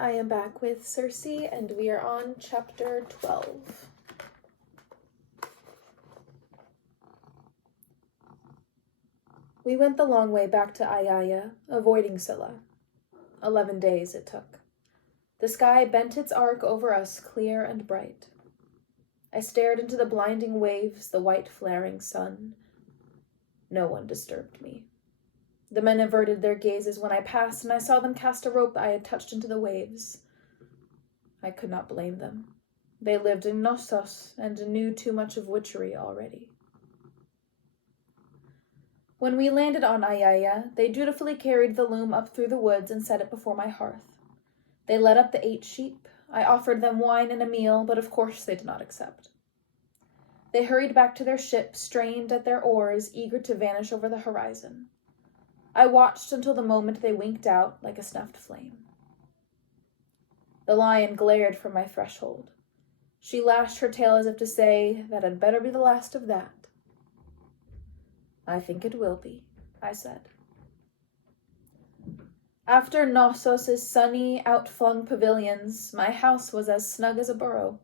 I am back with Circe, and we are on chapter 12. We went the long way back to Ayaya, avoiding Scylla. 11 days it took. The sky bent its arc over us clear and bright. I stared into the blinding waves, the white flaring sun. No one disturbed me. The men averted their gazes when I passed, and I saw them cast a rope I had touched into the waves. I could not blame them. They lived in Knossos and knew too much of witchery already. When we landed on Ayaya, they dutifully carried the loom up through the woods and set it before my hearth. They led up the 8 sheep. I offered them wine and a meal, but of course they did not accept. They hurried back to their ship, strained at their oars, eager to vanish over the horizon. I watched until the moment they winked out like a snuffed flame. The lion glared from my threshold. She lashed her tail as if to say, "That had better be the last of that." "I think it will be," I said. After Knossos' sunny, outflung pavilions, my house was as snug as a burrow.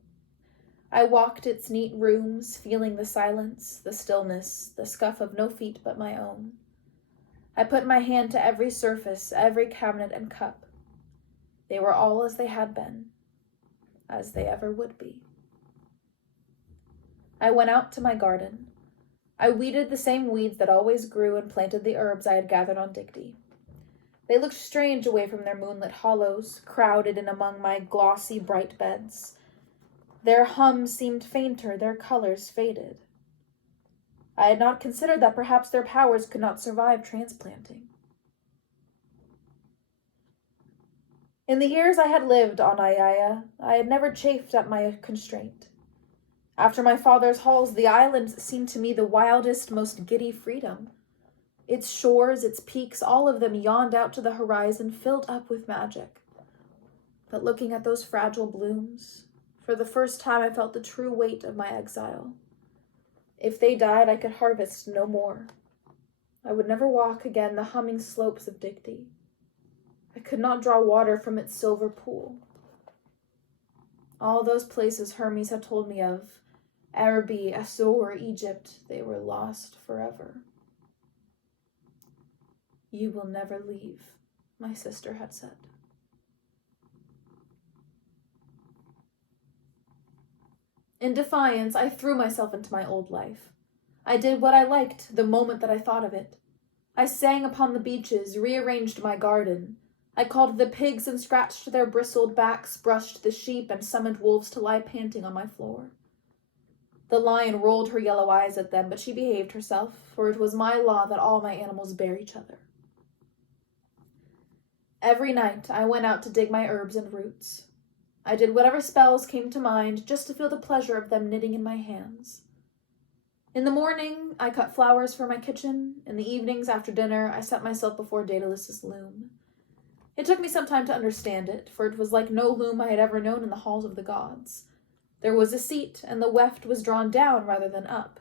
I walked its neat rooms, feeling the silence, the stillness, the scuff of no feet but my own. I put my hand to every surface, every cabinet and cup. They were all as they had been, as they ever would be. I went out to my garden. I weeded the same weeds that always grew and planted the herbs I had gathered on Digby. They looked strange away from their moonlit hollows, crowded in among my glossy, bright beds. Their hum seemed fainter, their colors faded. I had not considered that perhaps their powers could not survive transplanting. In the years I had lived on Ayaya, I had never chafed at my constraint. After my father's halls, the island seemed to me the wildest, most giddy freedom. Its shores, its peaks, all of them yawned out to the horizon, filled up with magic. But looking at those fragile blooms, for the first time I felt the true weight of my exile. If they died, I could harvest no more. I would never walk again the humming slopes of Digby. I could not draw water from its silver pool. All those places Hermes had told me of, Araby, Assur, Egypt, they were lost forever. "You will never leave," my sister had said. In defiance, I threw myself into my old life. I did what I liked the moment that I thought of it. I sang upon the beaches, rearranged my garden. I called the pigs and scratched their bristled backs, brushed the sheep, and summoned wolves to lie panting on my floor. The lion rolled her yellow eyes at them, but she behaved herself, for it was my law that all my animals bear each other. Every night I went out to dig my herbs and roots. I did whatever spells came to mind, just to feel the pleasure of them knitting in my hands. In the morning, I cut flowers for my kitchen. In the evenings, after dinner, I set myself before Daedalus's loom. It took me some time to understand it, for it was like no loom I had ever known in the halls of the gods. There was a seat, and the weft was drawn down rather than up.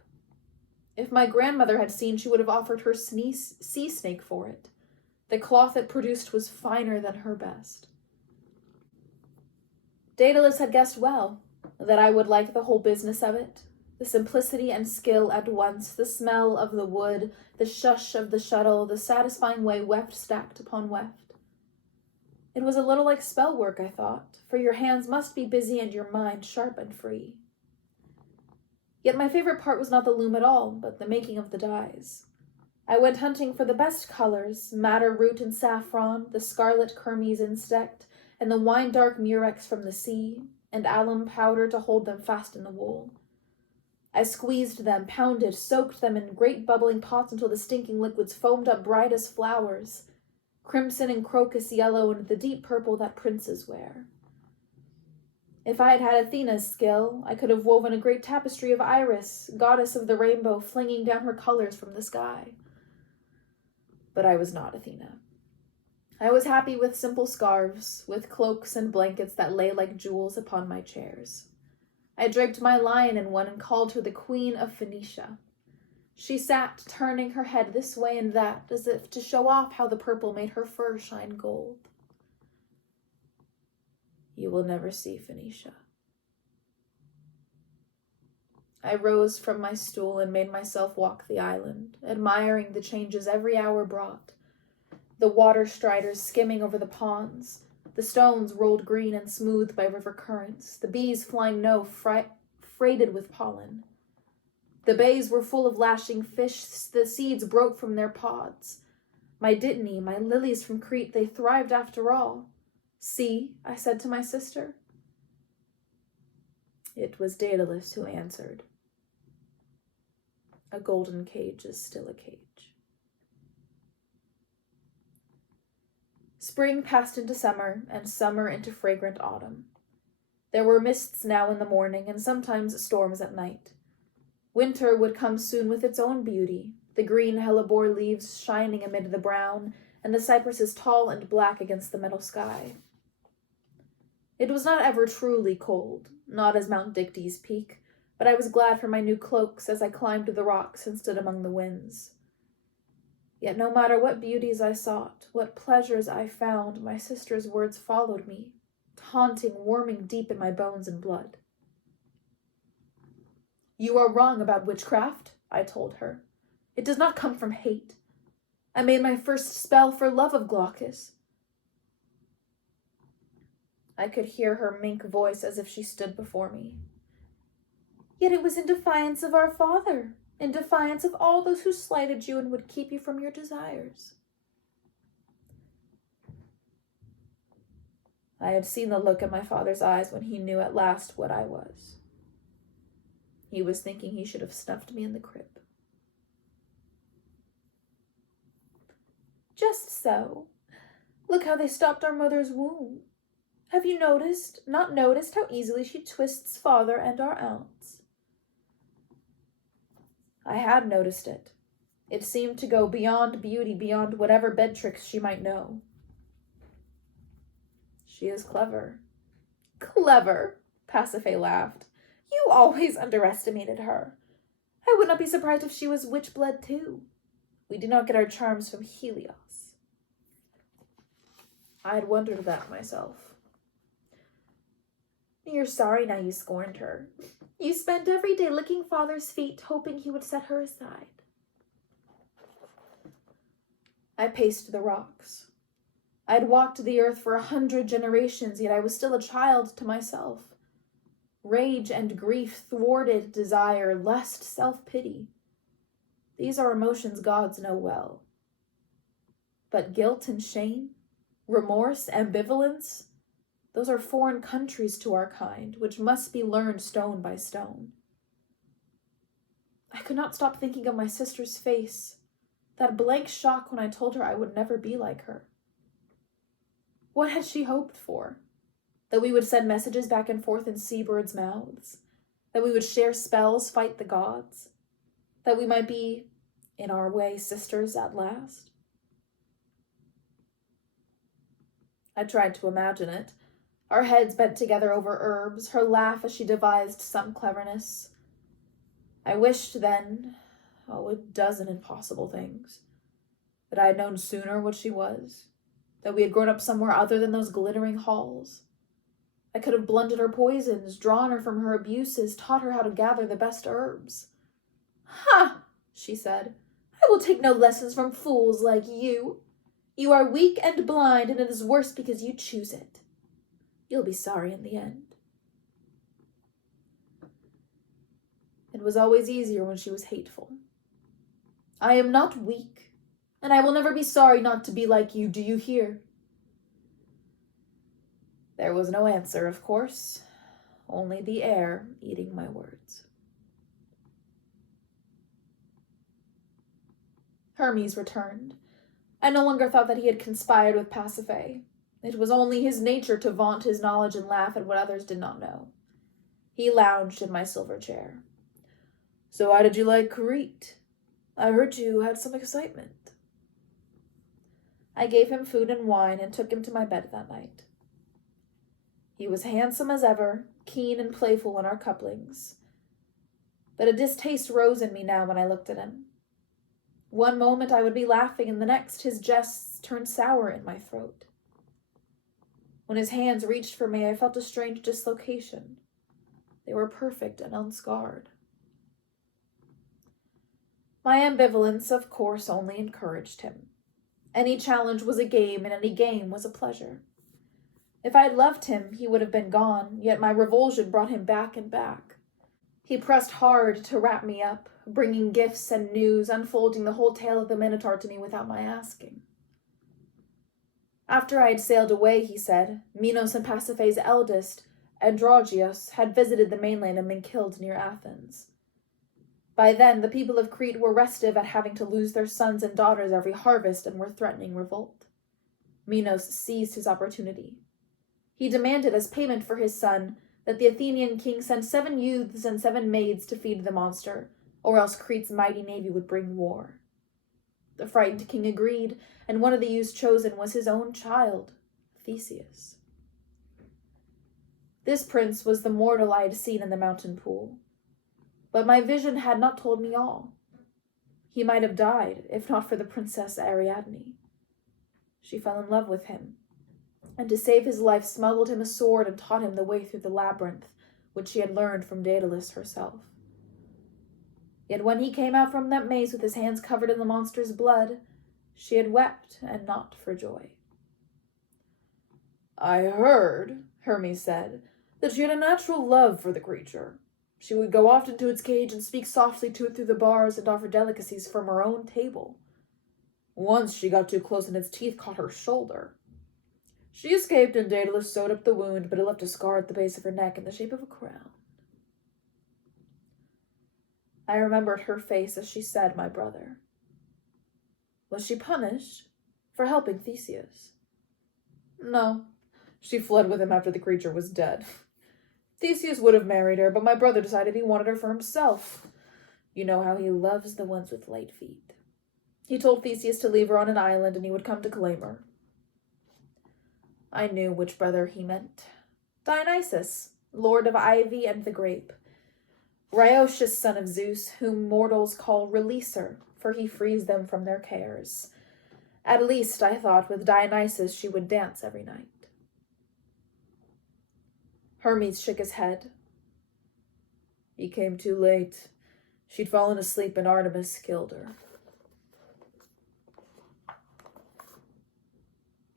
If my grandmother had seen, she would have offered her sea snake for it. The cloth it produced was finer than her best. Daedalus had guessed well that I would like the whole business of it, the simplicity and skill at once, the smell of the wood, the shush of the shuttle, the satisfying way weft stacked upon weft. It was a little like spell work, I thought, for your hands must be busy and your mind sharp and free. Yet my favorite part was not the loom at all, but the making of the dyes. I went hunting for the best colors, madder root and saffron, the scarlet kermes insect, and the wine-dark murex from the sea, and alum powder to hold them fast in the wool. I squeezed them, pounded, soaked them in great bubbling pots until the stinking liquids foamed up bright as flowers, crimson and crocus yellow and the deep purple that princes wear. If I had had Athena's skill, I could have woven a great tapestry of Iris, goddess of the rainbow, flinging down her colors from the sky. But I was not Athena. I was happy with simple scarves, with cloaks and blankets that lay like jewels upon my chairs. I draped my lion in one and called her the Queen of Phoenicia. She sat, turning her head this way and that, as if to show off how the purple made her fur shine gold. You will never see Phoenicia. I rose from my stool and made myself walk the island, admiring the changes every hour brought. The water striders skimming over the ponds, the stones rolled green and smooth by river currents, the bees flying freighted with pollen. The bays were full of lashing fish, the seeds broke from their pods. My dittany, my lilies from Crete, they thrived after all. See, I said to my sister. It was Daedalus who answered. A golden cage is still a cage. Spring passed into summer, and summer into fragrant autumn. There were mists now in the morning, and sometimes storms at night. Winter would come soon with its own beauty, the green hellebore leaves shining amid the brown, and the cypresses tall and black against the meadow sky. It was not ever truly cold, not as Mount Dicty's peak, but I was glad for my new cloaks as I climbed the rocks and stood among the winds. Yet no matter what beauties I sought, what pleasures I found, my sister's words followed me, taunting, warming deep in my bones and blood. You are wrong about witchcraft, I told her. It does not come from hate. I made my first spell for love of Glaucus. I could hear her mink voice as if she stood before me. Yet it was in defiance of our father, in defiance of all those who slighted you and would keep you from your desires. I had seen the look in my father's eyes when he knew at last what I was. He was thinking he should have snuffed me in the crib. Just so. Look how they stopped our mother's womb. Have you not noticed how easily she twists father and our aunts? I had noticed it. It seemed to go beyond beauty, beyond whatever bed tricks she might know. She is clever. Clever, Pasiphae laughed. You always underestimated her. I would not be surprised if she was witch-blood too. We do not get our charms from Helios. I had wondered that myself. You're sorry now you scorned her. You spent every day licking father's feet, hoping he would set her aside. I paced the rocks. I had walked the earth for 100 generations, yet I was still a child to myself. Rage and grief, thwarted desire, lust, self-pity. These are emotions gods know well. But guilt and shame, remorse, ambivalence, those are foreign countries to our kind, which must be learned stone by stone. I could not stop thinking of my sister's face, that blank shock when I told her I would never be like her. What had she hoped for? That we would send messages back and forth in seabirds' mouths? That we would share spells, fight the gods? That we might be, in our way, sisters at last? I tried to imagine it. Our heads bent together over herbs, her laugh as she devised some cleverness. I wished then, a dozen impossible things, that I had known sooner what she was, that we had grown up somewhere other than those glittering halls. I could have blunted her poisons, drawn her from her abuses, taught her how to gather the best herbs. Ha, she said, I will take no lessons from fools like you. You are weak and blind, and it is worse because you choose it. You'll be sorry in the end. It was always easier when she was hateful. I am not weak, and I will never be sorry not to be like you, do you hear? There was no answer, of course, only the air eating my words. Hermes returned. I no longer thought that he had conspired with Pasiphae. It was only his nature to vaunt his knowledge and laugh at what others did not know. He lounged in my silver chair. So how did you like Crete? I heard you had some excitement. I gave him food and wine and took him to my bed that night. He was handsome as ever, keen and playful in our couplings. But a distaste rose in me now when I looked at him. One moment I would be laughing, and the next his jests turned sour in my throat. When his hands reached for me, I felt a strange dislocation. They were perfect and unscarred. My ambivalence, of course, only encouraged him. Any challenge was a game, and any game was a pleasure. If I had loved him, he would have been gone, yet my revulsion brought him back and back. He pressed hard to wrap me up, bringing gifts and news, unfolding the whole tale of the Minotaur to me without my asking. After I had sailed away, he said, Minos and Pasiphae's eldest, Androgeos, had visited the mainland and been killed near Athens. By then, the people of Crete were restive at having to lose their sons and daughters every harvest and were threatening revolt. Minos seized his opportunity. He demanded as payment for his son that the Athenian king send 7 youths and 7 maids to feed the monster, or else Crete's mighty navy would bring war. The frightened king agreed, and one of the youths chosen was his own child, Theseus. This prince was the mortal I had seen in the mountain pool. But my vision had not told me all. He might have died, if not for the Princess Ariadne. She fell in love with him, and to save his life smuggled him a sword and taught him the way through the labyrinth, which she had learned from Daedalus herself. Yet when he came out from that maze with his hands covered in the monster's blood, she had wept, and not for joy. I heard, Hermes said, that she had a natural love for the creature. She would go often to its cage and speak softly to it through the bars and offer delicacies from her own table. Once she got too close and its teeth caught her shoulder. She escaped and Daedalus sewed up the wound, but it left a scar at the base of her neck in the shape of a crown. I remembered her face as she said, my brother. Was she punished for helping Theseus? No. She fled with him after the creature was dead. Theseus would have married her, but my brother decided he wanted her for himself. You know how he loves the ones with light feet. He told Theseus to leave her on an island and he would come to claim her. I knew which brother he meant. Dionysus, lord of Ivy and the Grape. Rheotius, son of Zeus, whom mortals call Releaser, for he frees them from their cares. At least, I thought, with Dionysus she would dance every night. Hermes shook his head. He came too late. She'd fallen asleep and Artemis killed her.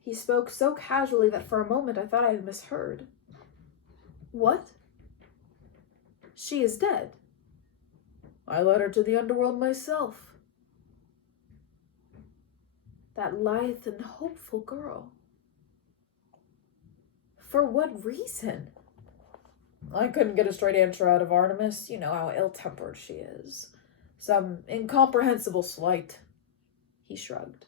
He spoke so casually that for a moment I thought I had misheard. What? She is dead. I led her to the underworld myself. That lithe and hopeful girl. For what reason? I couldn't get a straight answer out of Artemis. You know how ill-tempered she is. Some incomprehensible slight. He shrugged.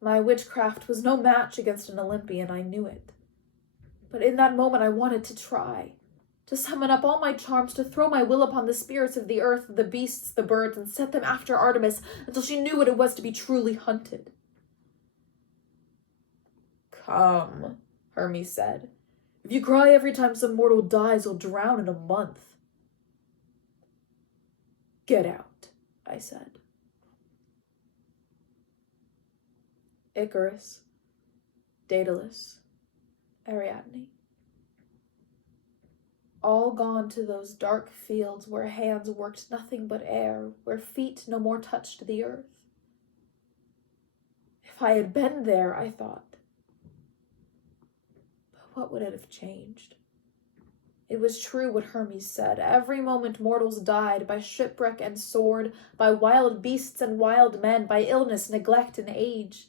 My witchcraft was no match against an Olympian, I knew it. But in that moment I wanted to try, to summon up all my charms, to throw my will upon the spirits of the earth, the beasts, the birds, and set them after Artemis until she knew what it was to be truly hunted. Come, Hermes said. If you cry every time some mortal dies, you'll drown in a month. Get out, I said. Icarus, Daedalus, Ariadne. All gone to those dark fields where hands worked nothing but air, where feet no more touched the earth. If I had been there, I thought. But what would it have changed? It was true what Hermes said. Every moment mortals died, by shipwreck and sword, by wild beasts and wild men, by illness, neglect, and age.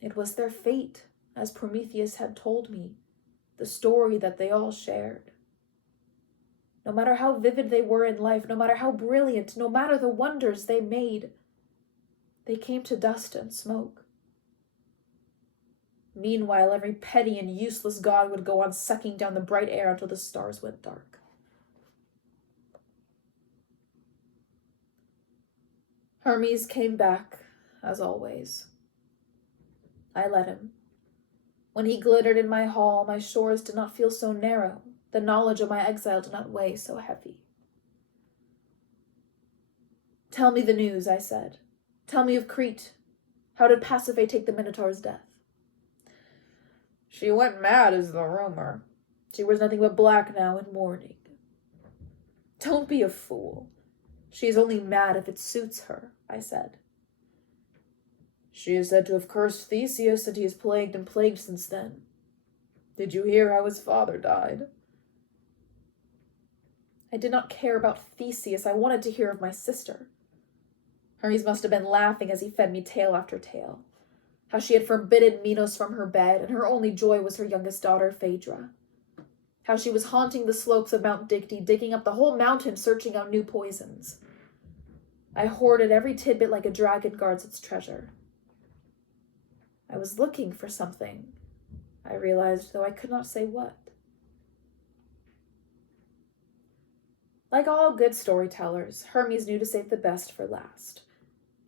It was their fate, as Prometheus had told me, the story that they all shared. No matter how vivid they were in life, no matter how brilliant, no matter the wonders they made, they came to dust and smoke. Meanwhile, every petty and useless god would go on sucking down the bright air until the stars went dark. Hermes came back, as always. I let him. When he glittered in my hall, my shores did not feel so narrow. The knowledge of my exile did not weigh so heavy. Tell me the news, I said. Tell me of Crete. How did Pasiphae take the Minotaur's death? She went mad is the rumor. She wears nothing but black now in mourning. Don't be a fool. She is only mad if it suits her, I said. She is said to have cursed Theseus, and he is plagued and plagued since then. Did you hear how his father died? I did not care about Theseus. I wanted to hear of my sister. Hermes must have been laughing as he fed me tale after tale. How she had forbidden Minos from her bed, and her only joy was her youngest daughter, Phaedra. How she was haunting the slopes of Mount Dicte, digging up the whole mountain, searching out new poisons. I hoarded every tidbit like a dragon guards its treasure. I was looking for something, I realized, though I could not say what. Like all good storytellers, Hermes knew to save the best for last.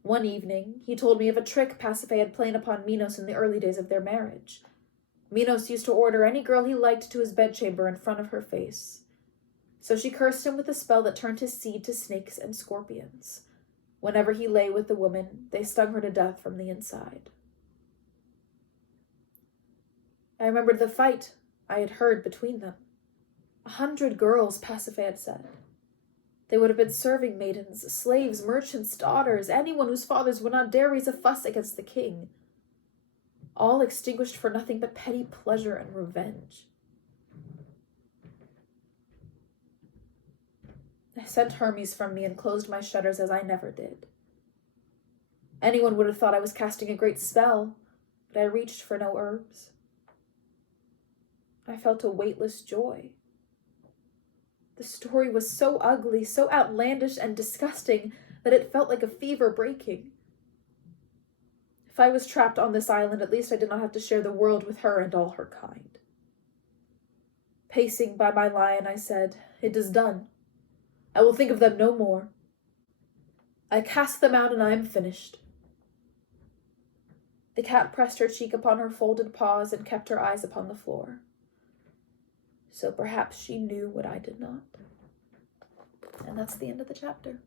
One evening, he told me of a trick Pasiphae had played upon Minos in the early days of their marriage. Minos used to order any girl he liked to his bedchamber in front of her face. So she cursed him with a spell that turned his seed to snakes and scorpions. Whenever he lay with the woman, they stung her to death from the inside. I remembered the fight I had heard between them. 100 girls, Pasiphae had said. They would have been serving maidens, slaves, merchants, daughters, anyone whose fathers would not dare raise a fuss against the king. All extinguished for nothing but petty pleasure and revenge. I sent Hermes from me and closed my shutters as I never did. Anyone would have thought I was casting a great spell, but I reached for no herbs. I felt a weightless joy. The story was so ugly, so outlandish and disgusting that it felt like a fever breaking. If I was trapped on this island, at least I did not have to share the world with her and all her kind. Pacing by my lion, I said, "It is done. I will think of them no more. I cast them out and I am finished." The cat pressed her cheek upon her folded paws and kept her eyes upon the floor. So perhaps she knew what I did not. And that's the end of the chapter.